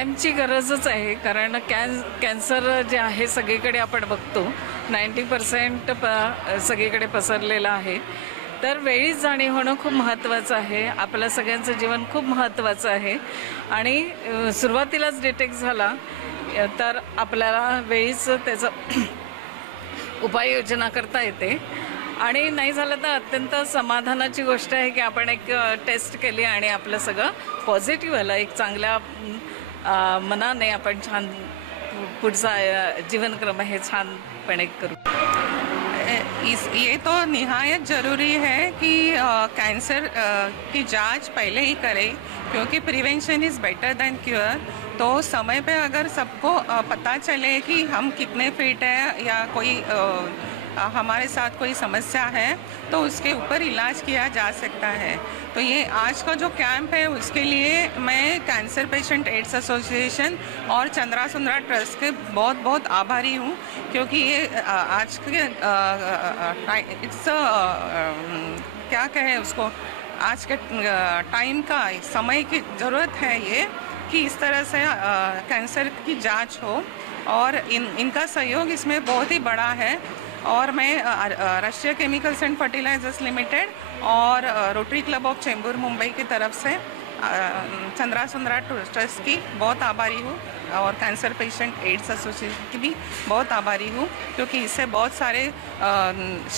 कॅम्पची गरजच आहे, कारण कॅन्सर जे आहे सगळीकडे आपण बघतो 90% सगळीकडे पसरलेलं आहे. तर वेळीच जाणीव होणं खूप महत्त्वाचं आहे. आपलं सगळ्यांचं जीवन खूप महत्त्वाचं आहे आणि सुरुवातीलाच डिटेक्ट झाला तर आपल्याला वेळीच त्याचं उपाययोजना करता येते. आणि नाही झालं तर अत्यंत समाधानाची गोष्ट आहे की आपण एक टेस्ट केली आणि आपलं सगळं पॉझिटिव्ह आलं. एक चांगल्या मनाने आपण छान पुढचा जीवनक्रम हे छानपणे करू. ये तो निहायत ज़रूरी है कि कैंसर की जांच पहले ही करें, क्योंकि prevention is better than cure. तो समय पे अगर सबको पता चले कि हम कितने फिट हैं या कोई हमारे साथ कोई समस्या है तो उसके ऊपर इलाज किया जा सकता है. तो ये आज का जो कैंप है उसके लिए मैं कैंसर पेशेंट एड्स एसोसिएशन और चंद्रा सुंदरा ट्रस्ट के बहुत बहुत आभारी हूँ, क्योंकि ये आज के इट्स क्या कहें उसको, आज के टाइम का समय की ज़रूरत है ये कि इस तरह से कैंसर की जांच हो, और इनका सहयोग इसमें बहुत ही बड़ा है. और मैं राष्ट्रीय केमिकल्स एंड फर्टिलाइजर्स लिमिटेड और rotary club of Chembur Mumbai की तरफ से चंद्रा सुंदरा ट्रस्ट की बहुत आभारी हूँ, और कैंसर पेशेंट एड्स एसोसिएशन की भी बहुत आभारी हूँ, क्योंकि इससे बहुत सारे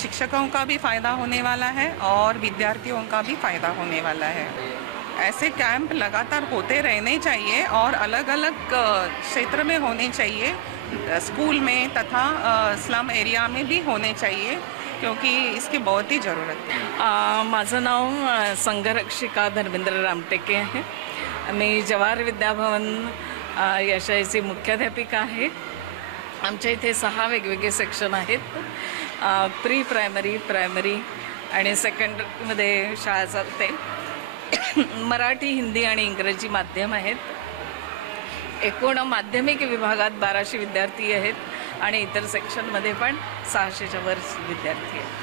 शिक्षकों का भी फ़ायदा होने वाला है और विद्यार्थियों का भी फ़ायदा होने वाला है. ऐसे कैंप लगातार होते रहने चाहिए और अलग अलग क्षेत्र में होने चाहिए, स्कूल में तथा स्लम एरिया में भी होने चाहिए, क्योंकि इसकी बहुत ही ज़रूरत है. माझं नाव संघरक्षिका धर्मेंद्र रामटेके आहे. मी जवाहर विद्याभवन या शाळेची मुख्याध्यापिका आहे. आमच्या इथे 6 वेगवेगळे सेक्शन आहेत. प्री प्रायमरी, प्रायमरी आणि सेकंडरीमध्ये शाळा चालते. मराठी, हिंदी आणि इंग्रजी माध्यम आहेत. एकूण माध्यमिक विभागात 1200 विद्यार्थी आहेत आणि इतर सेक्शनमध्ये पण 600च्या वर विद्यार्थी आहेत.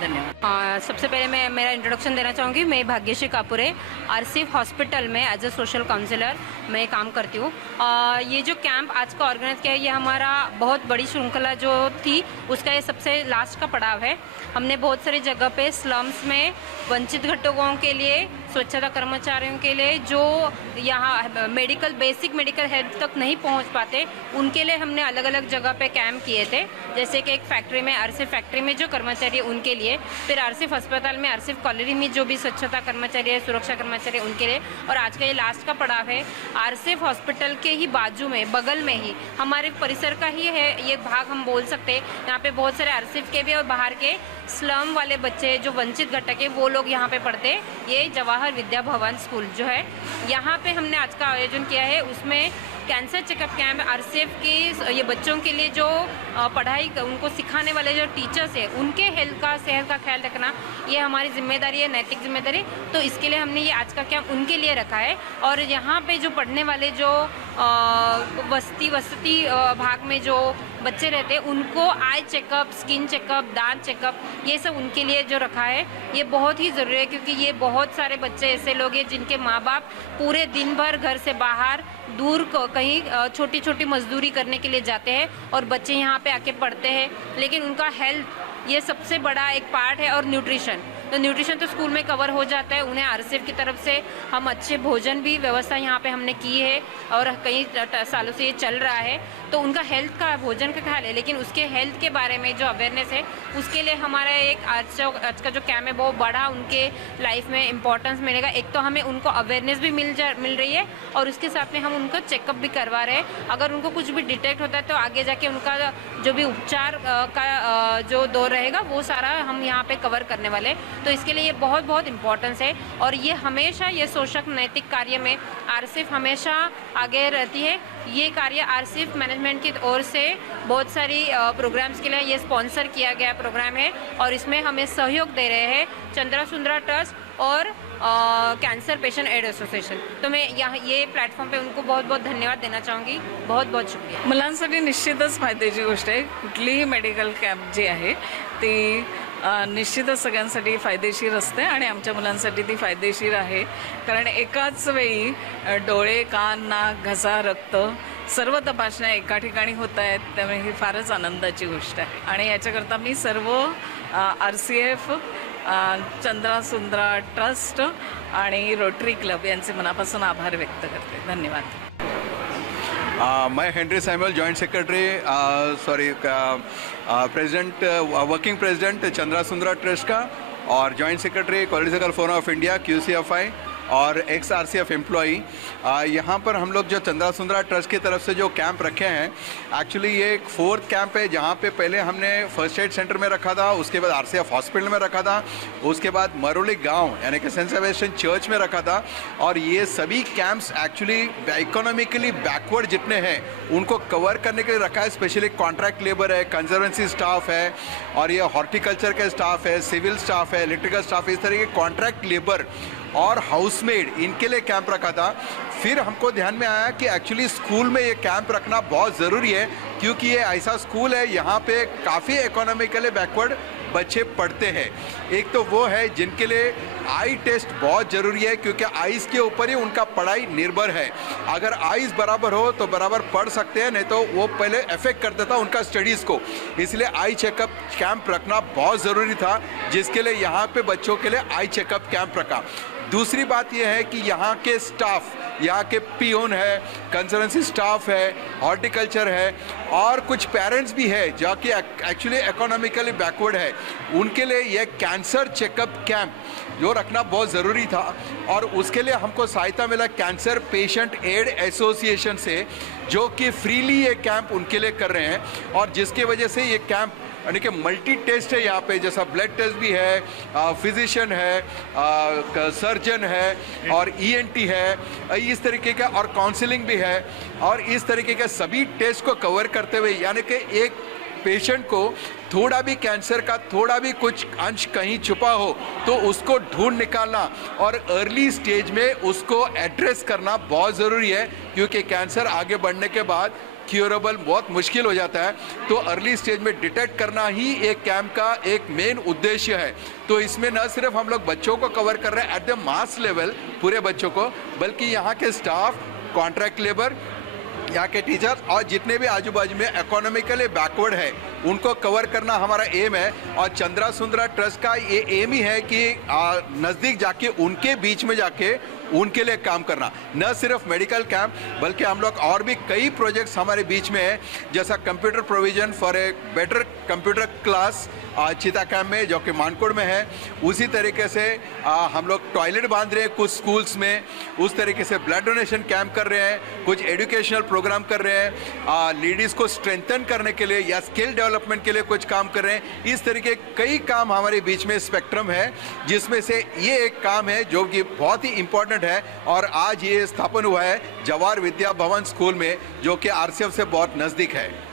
धन्यवाद. सबसे पहले मैं मेरा इंट्रोडक्शन देना चाहूँगी. मैं भाग्यश्री कापुरे आरसीफ हॉस्पिटल में एज ए सोशल काउंसलर मैं काम करती हूँ. ये जो कैंप आज का ऑर्गेनाइज किया है, ये हमारा बहुत बड़ी श्रृंखला जो थी उसका ये सबसे लास्ट का पड़ाव है. हमने बहुत सारी जगह पे स्लम्स में वंचित घटकों के लिए, स्वच्छता कर्मचारियों के लिए जो यहाँ बेसिक मेडिकल हेल्प तक नहीं पहुँच पाते, उनके लिए हमने अलग अलग जगह पे कैंप किए थे. जैसे कि एक फैक्ट्री में, आरसीफ फैक्ट्री में जो कर्मचारी है उनके लिए, फिर आरसीफ अस्पताल में, आरसीफ कॉलोनी में जो भी स्वच्छता कर्मचारी है, सुरक्षा कर्मचारी है उनके लिए, और आज का ये लास्ट का पड़ाव है आरसीफ हॉस्पिटल के ही बाजू में, बगल में ही हमारे परिसर का ही है ये भाग, हम बोल सकते हैं. यहाँ पे बहुत सारे आरसीफ के भी और बाहर के स्लम वाले बच्चे जो वंचित घटक है वो लोग यहाँ पे पढ़ते. ये जवाहर विद्या भवन स्कूल जो है, यहाँ पे हमने आज का आयोजन किया है. उसमें कैंसर चेकअप कैंप आरसीएफ की ये बच्चों के लिए जो पढ़ाई उनको सिखाने वाले जो टीचर्स हैं उनके सेहत का ख्याल रखना ये हमारी जिम्मेदारी है, नैतिक जिम्मेदारी. तो इसके लिए हमने ये आज का कैंप उनके लिए रखा है. और यहाँ पे जो पढ़ने वाले जो वसती भाग में जो बच्चे रहते हैं उनको आई चेकअप, स्किन चेकअप, दांत चेकअप, ये सब उनके लिए जो रखा है ये बहुत ही ज़रूरी है, क्योंकि ये बहुत सारे बच्चे ऐसे लोग हैं जिनके माँ बाप पूरे दिन भर घर से बाहर दूर कहीं छोटी छोटी मजदूरी करने के लिए जाते हैं और बच्चे यहाँ पे आके पढ़ते हैं, लेकिन उनका हेल्थ ये सबसे बड़ा एक पार्ट है. और न्यूट्रिशन, तो न्यूट्रिशन तो स्कूल में कवर हो जाता है. उन्हें आरसीएफ की तरफ से हम अच्छे भोजन भी व्यवस्था यहाँ पे हमने की है और कई सालों से ये चल रहा है. तो उनका हेल्थ का, भोजन का ख्याल है, लेकिन उसके हेल्थ के बारे में जो अवेयरनेस है उसके लिए हमारा एक आज का जो कैम्प है वो बड़ा उनके लाइफ में इम्पोर्टेंस मिलेगा. एक तो हमें उनको अवेयरनेस भी मिल रही है और उसके साथ में हम उनको चेकअप भी करवा रहे हैं. अगर उनको कुछ भी डिटेक्ट होता है तो आगे जाके उनका जो भी उपचार का जो दौर रहेगा वो सारा हम यहाँ पे कवर करने वाले. तो इसके लिए ये बहुत बहुत इम्पोर्टेंस है. और ये हमेशा ये शोषक नैतिक कार्य में आरसीएफ हमेशा आगे रहती है. ये कार्य आरसीएफ मैनेजमेंट की ओर से बहुत सारी प्रोग्राम्स के लिए ये स्पॉन्सर किया गया प्रोग्राम है और इसमें हमें सहयोग दे रहे हैं चंद्रा सुंदरा ट्रस्ट और कैंसर पेशेंट एड एसोसिएशन. तो मैं यहाँ ये प्लॅटफॉर्म पे उनको बहुत बहुत धन्यवाद देना चाहूँगी. बहुत बहुत शुक्रिया. मुलांसाठी निश्चितच फायद्याची गोष्ट आहे. कुठलीही मेडिकल कॅम्प जी आहे ती निश्चितच सगळ्यांसाठी फायदेशीर असते आणि आमच्या मुलांसाठी ती फायदेशीर आहे. कारण एकाच वेळी डोळे, कान, नाक, घसा, रक्त सर्व तपासण्या एका ठिकाणी होत आहेत. त्यामुळे ही फारच आनंदाची गोष्ट आहे. आणि याच्याकरता मी सर्व RCF, चंद्रा सुंदरा ट्रस्ट आणि रोटरी क्लब यांचे मनापासून आभार व्यक्त करते. धन्यवाद. मैं Henry Samuel, joint secretary president, working president Chandra Sundara trust का, और joint secretary political forum of India QCFI, और एक्स RCF एम्प्लॉई. यहाँ पर हम लोग जो चंद्रा सुंदरा ट्रस्ट की तरफ से जो कैंप रखे हैं, एक्चुअली ये एक 4th कैंप है, जहाँ पे पहले हमने फर्स्ट एड सेंटर में रखा था, उसके बाद RCF हॉस्पिटल में रखा था, उसके बाद मरोली गांव यानी कि सेंट सेबेस्टियन चर्च में रखा था. और ये सभी कैंप्स एक्चुअली इकोनॉमिकली बैकवर्ड जितने हैं उनको कवर करने के लिए रखा है. स्पेशली कॉन्ट्रैक्ट लेबर है, कंजर्वेंसी स्टाफ है, और ये हॉर्टिकल्चर का स्टाफ है, सिविल स्टाफ है, इलेक्ट्रिकल स्टाफ, इस तरह के कॉन्ट्रैक्ट लेबर और हाउसमेड, इनके लिए कैंप रखा था. फिर हमको ध्यान में आया कि एक्चुअली स्कूल में ये कैंप रखना बहुत ज़रूरी है, क्योंकि ये ऐसा स्कूल है यहाँ पे काफ़ी इकोनॉमिकली बैकवर्ड बच्चे पढ़ते हैं. एक तो वो है जिनके लिए आई टेस्ट बहुत ज़रूरी है, क्योंकि आइज़ के ऊपर ही उनका पढ़ाई निर्भर है. अगर आइज़ बराबर हो तो बराबर पढ़ सकते हैं, नहीं तो वो पहले अफेक्ट कर देता उनका स्टडीज़ को. इसलिए आई चेकअप कैंप रखना बहुत ज़रूरी था, जिसके लिए यहाँ पे बच्चों के लिए आई चेकअप कैंप रखा. दूसरी बात यह है कि यहाँ के स्टाफ, यहाँ के पियोन है, कंसर्वेंसी स्टाफ है, हॉर्टिकल्चर है, और कुछ पेरेंट्स भी है जो कि एक्चुअली इकोनॉमिकली बैकवर्ड है, उनके लिए यह कैंसर चेकअप कैंप जो रखना बहुत ज़रूरी था. और उसके लिए हमको सहायता मिला कैंसर पेशेंट एड एसोसिएशन से, जो कि फ्रीली ये कैंप उनके लिए कर रहे हैं. और जिसकी वजह से ये कैंप यानी कि मल्टी टेस्ट है यहाँ पे, जैसा ब्लड टेस्ट भी है, फिजिशियन है, सर्जन है, और ENT है, इस तरीके का, और काउंसलिंग भी है. और इस तरीके के सभी टेस्ट को कवर करते हुए, यानी कि एक पेशेंट को थोड़ा भी कैंसर का थोड़ा भी कुछ अंश कहीं छुपा हो तो उसको ढूंढ निकालना और अर्ली स्टेज में उसको एड्रेस करना बहुत ज़रूरी है, क्योंकि कैंसर आगे बढ़ने के बाद क्यूरेबल बहुत मुश्किल हो जाता है. तो अर्ली स्टेज में डिटेक्ट करना ही एक कैंप का एक मेन उद्देश्य है. तो इसमें न सिर्फ हम लोग बच्चों को कवर कर रहे हैं एट द मास लेवल, पूरे बच्चों को, बल्कि यहाँ के स्टाफ, कॉन्ट्रैक्ट लेबर, यहाँ के टीचर्स, और जितने भी आजू बाजू में इकोनॉमिकली बैकवर्ड है उनको कवर करना हमारा एम है. और चंद्रा सुंदरा ट्रस्ट का ये एम ही है कि नज़दीक जाके उनके बीच में जाके उनके लिए काम करना. न सिर्फ मेडिकल कैंप, बल्कि हम लोग और भी कई प्रोजेक्ट्स हमारे बीच में है, जैसा computer provision for a better computer class चिता कैंप में, जो कि मानकोड़ में है. उसी तरीके से हम लोग टॉयलेट बांध रहे हैं कुछ स्कूल्स में. उस तरीके से ब्लड डोनेशन कैंप कर रहे हैं, कुछ एजुकेशनल प्रोग्राम कर रहे हैं, लेडीज़ को स्ट्रेंथन करने के लिए या स्किल डेवलपमेंट के लिए कुछ काम कर रहे हैं. इस तरीके कई काम हमारे बीच में स्पेक्ट्रम है, जिसमें से ये एक काम है जो कि बहुत ही इम्पोर्टेंट है. और आज ये स्थापन हुआ है जवाहर विद्या भवन स्कूल में, जो कि RCF से बहुत नज़दीक है.